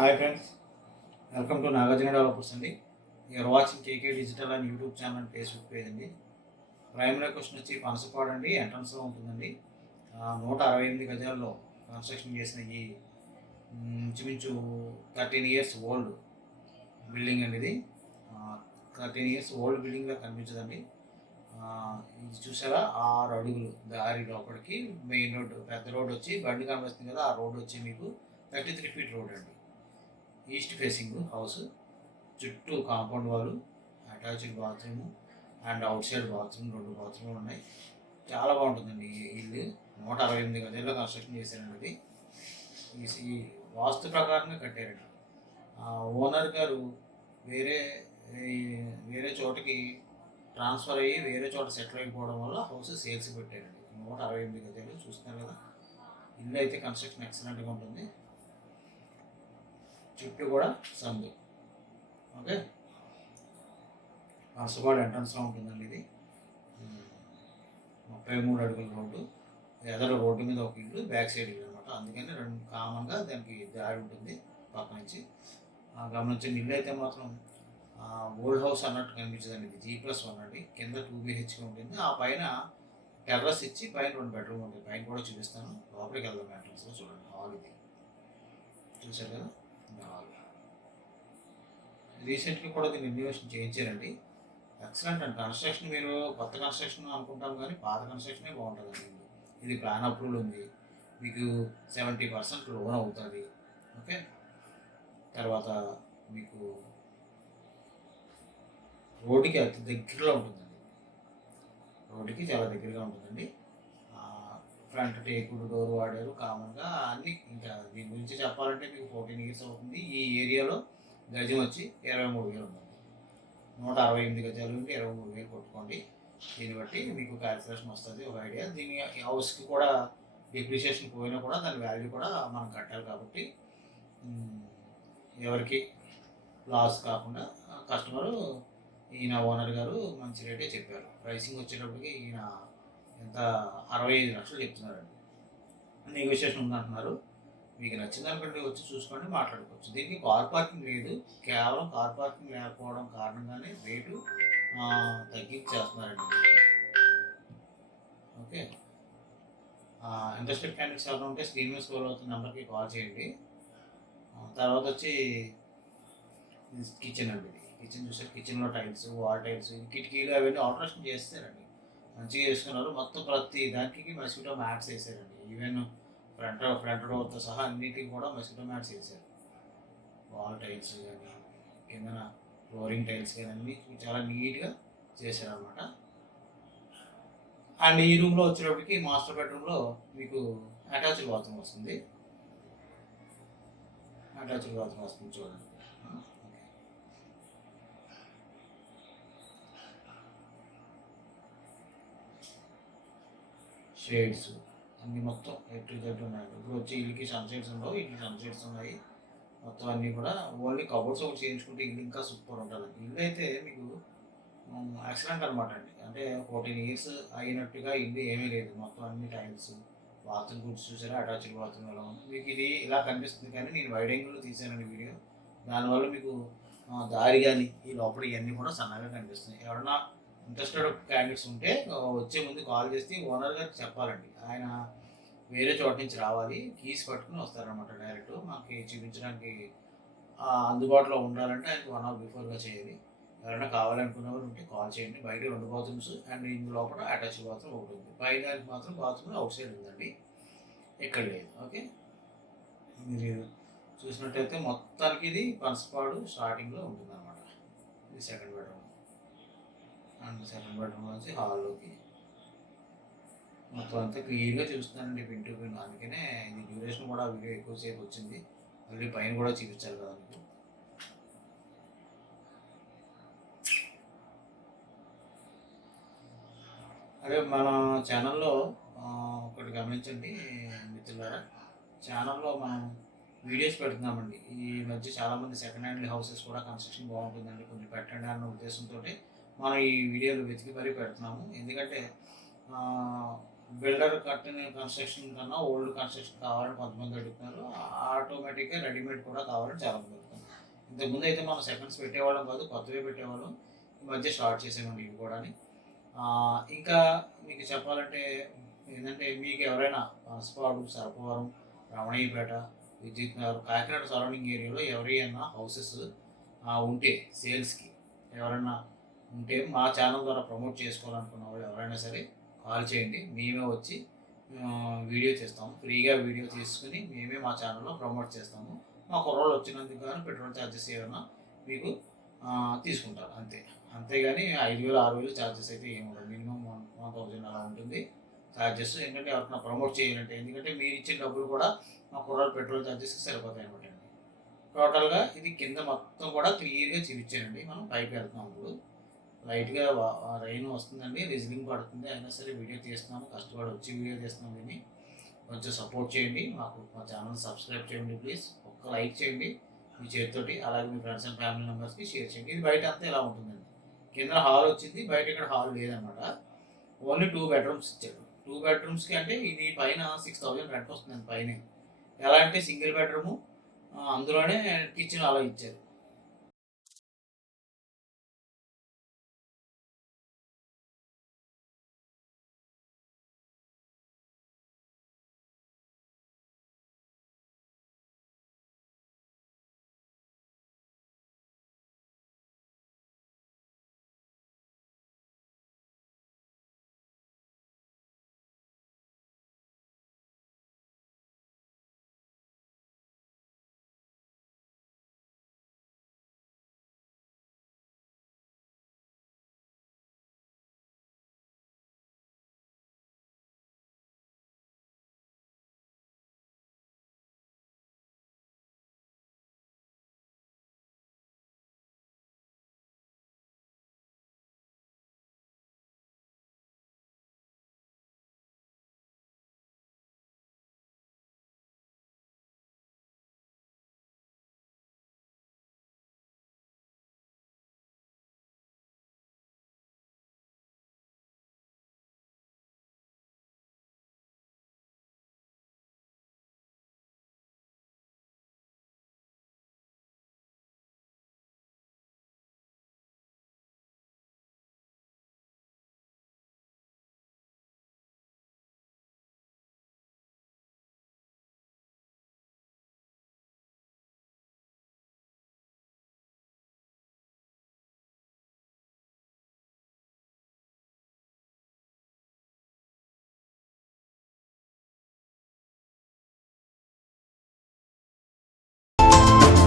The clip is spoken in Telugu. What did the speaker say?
Hi friends, welcome to Nagarjuna developers అండి. You're watching KK digital and YouTube channel and Facebook page అండి. ప్రైమరీ క్వశ్చన్ వచ్చి పనసపాడు అండి, ఎంట్రన్స్లో ఉంటుందండి. 168 గజాల్లో కన్స్ట్రక్షన్ చేసిన ఈ ఇంచుమించు 13 ఇయర్స్ ఓల్డ్ బిల్డింగ్ అండి. ఇది 13 ఇయర్స్ ఓల్డ్ బిల్డింగ్లో కనిపించదండి. ఇది చూసారా, 6 అడుగులు దారి లోపలికి మెయిన్ రోడ్డు, పెద్ద రోడ్ వచ్చి బండి కనిపిస్తుంది కదా, ఆ రోడ్ వచ్చి మీకు 33 ఫీట్ రోడ్ అండి. ఈస్ట్ ఫేసింగ్ హౌస్, చుట్టూ కాంపౌండ్ వాళ్ళు, attached bathroom and out side bathroom, 2 బాత్రూమ్లు ఉన్నాయి. చాలా బాగుంటుందండి ఈ ఇల్లు. 168 గజాల్లో కన్స్ట్రక్షన్ చేశారండి. ఇది ఈ వాస్తు ప్రకారంగా కట్టారండి. ఓనర్ గారు వేరే వేరే చోటకి ట్రాన్స్ఫర్ అయ్యి వేరే చోట సెటిల్ అయిపోవడం వల్ల హౌస్ సేల్స్ పెట్టారండి. 168 గజాలు చూస్తున్నారు కదా. ఇల్లు అయితే కన్స్ట్రక్షన్ ఎక్సలెంట్గా ఉంటుంది. చుట్టూ కూడా సందు. ఓకే, పనసపాడు ఎంట్రన్స్లో ఉంటుందండి. ఇది 33 అడుగుల రోడ్డు, ఎదర రోడ్డు మీద ఒక ఇల్లు, బ్యాక్ సైడ్ ఇల్లు అనమాట. అందుకని కామన్గా దానికి దారి ఉంటుంది పక్క నుంచి. గమనించండి, ఇల్లు అయితే మాత్రం ఓల్డ్ హౌస్ అన్నట్టు కనిపించదండి. ఇది G+1 అండి. కింద 2 BHK ఉంటుంది. ఆ పైన టెర్రస్ ఇచ్చి పైన 2 బెడ్రూమ్ ఉంటుంది. పైన కూడా చూపిస్తాను. లోపలికి వెళ్దాం. ఎంట్రన్స్లో చూడండి, హాల్ ఇది చూసారు కదా. రీసెంట్గా కూడా దీన్ని రెన్యువేషన్ చేయించారండి. ఎక్సలెంట్ అండి కన్స్ట్రక్షన్. మీరు కొత్త కన్స్ట్రక్షన్ అనుకుంటాం కానీ పాత కన్స్ట్రక్షనే బాగుంటుందండి. ఇది ప్లాన్ అప్రూవల్ ఉంది, మీకు 70% లోన్ అవుతుంది. ఓకే, తర్వాత మీకు రోడ్డుకి అతి దగ్గరలో ఉంటుందండి. రోడ్డుకి చాలా దగ్గరగా ఉంటుందండి. ఫ్రంట్ టేకుడు డోర్ వాడారు కామన్గా అన్నీ. ఇంకా దీని గురించి చెప్పాలంటే మీకు 14 ఇయర్స్ అవుతుంది. ఈ ఏరియాలో గజం వచ్చి 23,000 ఉందండి. 168 గజాలు ఉంటే 23,000 కొట్టుకోండి. దీన్ని బట్టి మీకు క్యాల్కులేషన్ వస్తుంది, ఒక ఐడియా. దీని హౌస్కి కూడా డిప్రిషియేషన్ పోయినా కూడా దాని వాల్యూ కూడా మనం కట్టాలి. కాబట్టి ఎవరికి లాస్ కాకుండా కస్టమరు ఈయన ఓనర్ గారు మంచి రేటే చెప్పారు. ప్రైసింగ్ వచ్చేటప్పటికి ఈయన ఎంత 65 లక్షలు చెప్తున్నారండి. నెగోషియేషన్ ఉందంటున్నారు. మీకు నచ్చిన దానికంటే వచ్చి చూసుకోండి, మాట్లాడుకోవచ్చు. దీనికి కార్ పార్కింగ్ లేదు. కేవలం కార్ పార్కింగ్ లేకపోవడం కారణంగానే రేటు తగ్గించేస్తున్నారండి. ఓకే, ఇంట్రెస్టెడ్ క్యాండిడేట్స్ ఎవరైనా ఉంటే స్క్రీన్ మీద స్క్రోల్ అవుతున్న నెంబర్కి కాల్ చేయండి. తర్వాత వచ్చి కిచెన్ అండి. కిచెన్ చూసారు, కిచెన్లో టైల్స్, వాల్ టైల్స్, కిటికీలు అవన్నీ ఆల్టరేషన్ చేస్తారండి. మంచిగా చేసుకున్నారు. మొత్తం ప్రతి దానికి మస్కిటో మ్యాట్స్ వేసారండి. ఈవెన్ ఫ్రంట్ డోర్తో సహా అన్నిటికీ కూడా మస్కిటో మ్యాట్స్ వేసారు. వాల్ టైల్స్ కానీ కింద ఫ్లోరింగ్ టైల్స్ కానీ అన్నీ చాలా నీట్గా చేశారనమాట. అండ్ ఈ రూమ్లో వచ్చేటప్పటికి మాస్టర్ బెడ్రూమ్లో మీకు అటాచ్డ్ బాత్రూమ్ వస్తుంది. అటాచ్డ్ బాత్రూమ్ వస్తుంది చూడండి. షేడ్స్ అన్నీ మొత్తం ఎటు జెడ్ ఉన్నాయండి. ఇప్పుడు వచ్చి ఇల్లుకి సన్సైడ్స్ ఉండవు, ఇల్లు సన్సైడ్స్ ఉన్నాయి. మొత్తం అన్నీ కూడా ఓన్లీ కబోర్డ్స్ ఒకటి చేయించుకుంటే ఇల్లు ఇంకా సూపర్ ఉంటుందండి. ఇల్లు అయితే మీకు ఎక్సలెంట్ అనమాట అండి. అంటే 14 ఇయర్స్ అయినట్టుగా ఇల్లు ఏమీ లేదు. మొత్తం అన్ని టైల్స్, బాత్రూమ్ గుడ్స్ చూసారా, అటాచ్డ్ బాత్రూమ్ ఎలా ఉంది. మీకు ఇది ఇలా కనిపిస్తుంది కానీ నేను వైడ్ యాంగిల్లో తీసానండి వీడియో. దానివల్ల మీకు దారి కానీ ఈ లోపల ఇవన్నీ కూడా సన్నగా కనిపిస్తున్నాయి. ఎవరన్నా ఇంట్రెస్టెడ్ క్యాండిడేట్స్ ఉంటే వచ్చే ముందు కాల్ చేసి ఓనర్ గారికి చెప్పాలండి. ఆయన వేరే చోట నుంచి రావాలి, కీస్ పట్టుకుని వస్తారనమాట. డైరెక్ట్ మాకు చూపించడానికి అందుబాటులో ఉండాలంటే ఆయనకి 1 అవర్ బిఫోర్గా చేయాలి. ఎవరైనా కావాలనుకున్న వాళ్ళు ఉంటే కాల్ చేయండి. బయట 2 బాత్రూమ్స్ అండ్ ఇందు లోపల అటాచ్డ్ బాత్రూమ్ ఒకటి ఉంది. పైన మాత్రం బాత్రూమ్ అవుట్ సైడ్ ఉందండి, ఎక్కడ లేదు. ఓకే, మీరు చూసినట్టయితే మొత్తానికి ఇది పనసపాడు స్టార్టింగ్లో ఉంటుంది అనమాట. ఇది second bedroom. And second bedroom వచ్చి హాల్లోకి మొత్తం అంతా క్లియర్గా చూస్తున్నానండి, పిన్ టు పిన్. అందుకనే ఇది డ్యూరేషన్ కూడా వీడియో ఎక్కువసేపు వచ్చింది. మళ్ళీ పైన కూడా చూపించాలి కదా మీకు. అదే మన ఛానల్లో ఒకటి గమనించండి మిత్రులారా, ఛానల్లో మనం వీడియోస్ పెడుతున్నామండి. ఈ మధ్య చాలామంది సెకండ్ హ్యాండ్ హౌసెస్ కూడా కన్స్ట్రక్షన్ బాగుంటుందండి, కొంచెం పెట్టండి అన్న ఉద్దేశంతో మనం ఈ వీడియోలు వెతికి మరీ పెడుతున్నాము. ఎందుకంటే బిల్డర్ కట్టిన కన్స్ట్రక్షన్ కన్నా ఓల్డ్ కన్స్ట్రక్షన్ కావాలని కొంతమంది అడుగుతున్నారు. ఆటోమేటిక్‌గా రెడీమేడ్ కూడా కావాలని చాలామంది అడుగుతున్నారు. ఇంతకుముందు అయితే మనం సెకండ్స్ పెట్టేవాళ్ళం కాదు, కొత్తవే పెట్టేవాళ్ళం. ఈ మధ్య స్టార్ట్ చేసామండి ఇవి కూడాని. ఇంకా మీకు చెప్పాలంటే ఏంటంటే మీకు ఎవరైనా పనసపాడు, సరపవరం, రమణీయపేట, విద్యుత్ నగర్, కాకినాడ సరౌండింగ్ ఏరియాలో ఎవరైనా హౌసెస్ ఉంటే సేల్స్‌కి ఎవరైనా ఉంటే మా ఛానల్ ద్వారా ప్రమోట్ చేసుకోవాలనుకున్న వాళ్ళు ఎవరైనా సరే కాల్ చేయండి. మేమే వచ్చి వీడియో తీస్తాము. ఫ్రీగా వీడియో తీసుకుని మేమే మా ఛానల్‌లో ప్రమోట్ చేస్తాము. మా కుర్రోళ్ళు వచ్చినందుకు గాను పెట్రోల్ ఛార్జెస్ ఏమైనా మీకు తీసుకుంటారు అంతే. అంతేగాని 5,000, 6,000 ఛార్జెస్ అయితే ఏముండదు. మినిమమ్ 1,000 అలా ఉంటుంది ఛార్జెస్. ఏంటంటే ఎవరికైనా ప్రమోట్ చేయాలంటే, ఎందుకంటే మీరు ఇచ్చిన డబ్బులు కూడా మా కుర్రోళ్ళు పెట్రోల్ ఛార్జెస్‌కి సరిపోతాయి అనమాట అండి. టోటల్‌గా ఇది కింద మొత్తం కూడా క్లియర్‌గా చూపించానండి. మనం పైకి వెళ్తున్నాం ఇప్పుడు. లైట్‌గా రెయిన్ వస్తుందండి, రిజ్లింగ్ పడుతుంది. అయినా సరే వీడియో తీస్తున్నాము. కష్టపడి వచ్చి వీడియో తీస్తున్నాం దీన్ని. కొంచెం సపోర్ట్ చేయండి. మా ఛానల్ సబ్స్క్రైబ్ చేయండి ప్లీజ్. ఒక్క లైక్ చేయండి మీ చేతితోటి. అలాగే మీ ఫ్రెండ్స్ అండ్ ఫ్యామిలీ మెంబర్స్‌కి షేర్ చేయండి. ఇది బయట అంతా ఇలా ఉంటుందండి. కింద హాల్ వచ్చింది, బయట ఇక్కడ హాల్ లేదనమాట. ఓన్లీ 2 బెడ్రూమ్స్ ఇచ్చారు. 2 బెడ్రూమ్స్‌కి అంటే ఇది పైన 6,000 రెంట్ వస్తుందండి పైనే. ఎలా అంటే సింగిల్ బెడ్రూము, అందులోనే కిచెన్ అలా ఇచ్చారు.